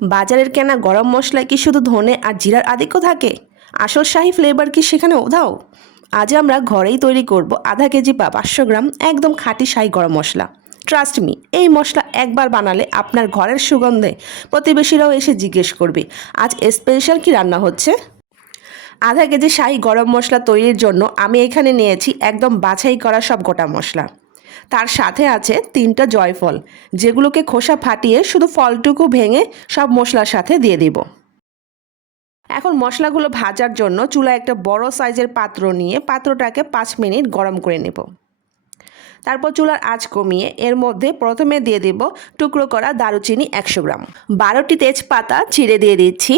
বাজারের কেনা গরম মশলায় কি শুধু ধনে আর জিরার আধিক্য থাকে? আসল শাহী ফ্লেভার কি সেখানে উধাও? আজ আমরা ঘরেই তৈরি করব আধা কেজি বা 500 গ্রাম একদম খাঁটি শাহী গরম মশলা। ট্রাস্ট মি, এই মশলা একবার বানালে আপনার ঘরের সুগন্ধে প্রতিবেশীরাও এসে জিজ্ঞেস করবে আজ স্পেশাল কি রান্না হচ্ছে। আধা কেজি শাহী গরম মশলা তৈরির জন্য আমি এখানে নিয়েছি একদম বাছাই করা সব গোটা মশলা। তার সাথে আছে 3টা জয়ফল, যেগুলোকে খোসা ফাটিয়ে শুধু ফলটুকু ভেঙে সব মশলার সাথে দিয়ে দিব। এখন মশলাগুলো ভাজার জন্য চুলায় একটা বড় সাইজের পাত্র নিয়ে পাত্রটাকে 5 মিনিট গরম করে নেব। তারপর চুলার আঁচ কমিয়ে এর মধ্যে প্রথমে দিয়ে দেব টুকরো করা দারুচিনি 100 গ্রাম, 12টি তেজপাতা চিড়ে দিয়ে দিচ্ছি।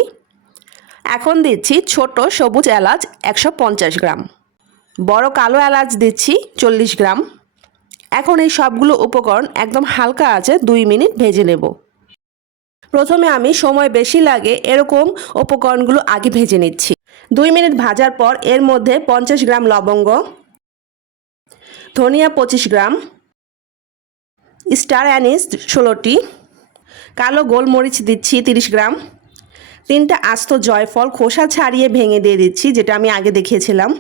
এখন দিচ্ছি ছোট সবুজ এলাচ 150 গ্রাম, বড় কালো এলাচ দিচ্ছি 40 গ্রাম। এখন এই সবগুলো উপকরণ একদম হালকা আঁচে 2 মিনিট ভেজে নেব। প্রথমে আমি সময় বেশি লাগে এরকম উপকরণগুলো আগে ভেজে নিচ্ছি। 2 মিনিট ভাজার পর এর মধ্যে 50 গ্রাম লবঙ্গ, ধনিয়া 25 গ্রাম, স্টার অ্যানিস 16টি, কালো গোলমরিচ দিচ্ছি 30 গ্রাম, 3টা আস্ত জয়ফল খোসা ছাড়িয়ে ভেঙে দিয়ে দিচ্ছি, যেটা আমি আগে দেখিয়েছিলাম।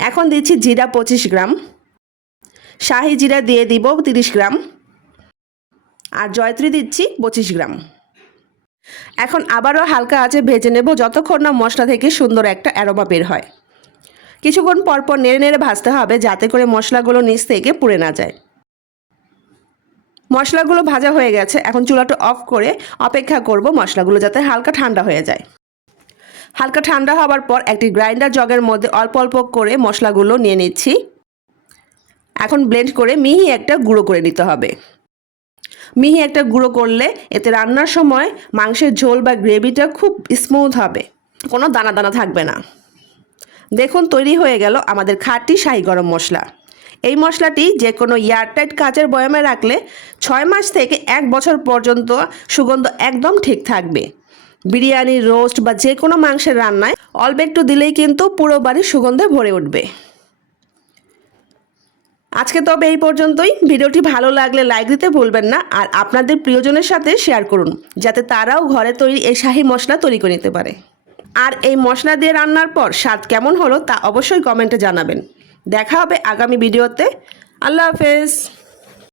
এখন দিচ্ছি জিরা 25 গ্রাম, শাহি জিরা দিয়ে দিব 30 গ্রাম, আর জয়ত্রী দিচ্ছি 25 গ্রাম। এখন আবারও হালকা আঁচে ভেজে নেব যতক্ষণ না মশলা থেকে সুন্দর একটা অ্যারোমা বের হয়। কিছুক্ষণ পরপর নেড়ে নেড়ে ভাজতে হবে যাতে করে মশলাগুলো নিচ থেকে পুড়ে না যায়। মশলাগুলো ভাজা হয়ে গেছে, এখন চুলাটা অফ করে অপেক্ষা করব মশলাগুলো যাতে হালকা ঠান্ডা হয়ে যায়। হালকা ঠান্ডা হওয়ার পর একটি গ্রাইন্ডার জগের মধ্যে অল্প অল্প করে মশলাগুলো নিয়ে নিচ্ছি। এখন ব্লেন্ড করে মিহি একটা গুঁড়ো করে নিতে হবে। মিহি একটা গুঁড়ো করলে এতে রান্নার সময় মাংসের ঝোল বা গ্রেভিটা খুব স্মুথ হবে, কোনো দানা দানা থাকবে না। দেখুন তৈরি হয়ে গেল আমাদের খাঁটি শাহী গরম মশলা। এই মশলাটি যে কোনো এয়ারটাইট কাচের বয়ামে রাখলে 6 মাস থেকে 1 বছর পর্যন্ত সুগন্ধ একদম ঠিক থাকবে। বিরিয়ানি, রোস্ট বা যে কোনো মাংসের রান্নায় অল্প একটু দিলেই কিন্তু পুরো বাড়ি সুগন্ধে ভরে উঠবে। আজকে তবে এই পর্যন্তই। ভিডিওটি ভালো লাগলে লাইক দিতে ভুলবেন না, আর আপনাদের প্রিয়জনের সাথে শেয়ার করুন যাতে তারাও ঘরে তৈরি এই শাহী মশলা তৈরি করে নিতে পারে। আর এই মশলা দিয়ে রান্নার পর স্বাদ কেমন হলো তা অবশ্যই কমেন্টে জানাবেন। দেখা হবে আগামী ভিডিওতে। আল্লাহ হাফেজ।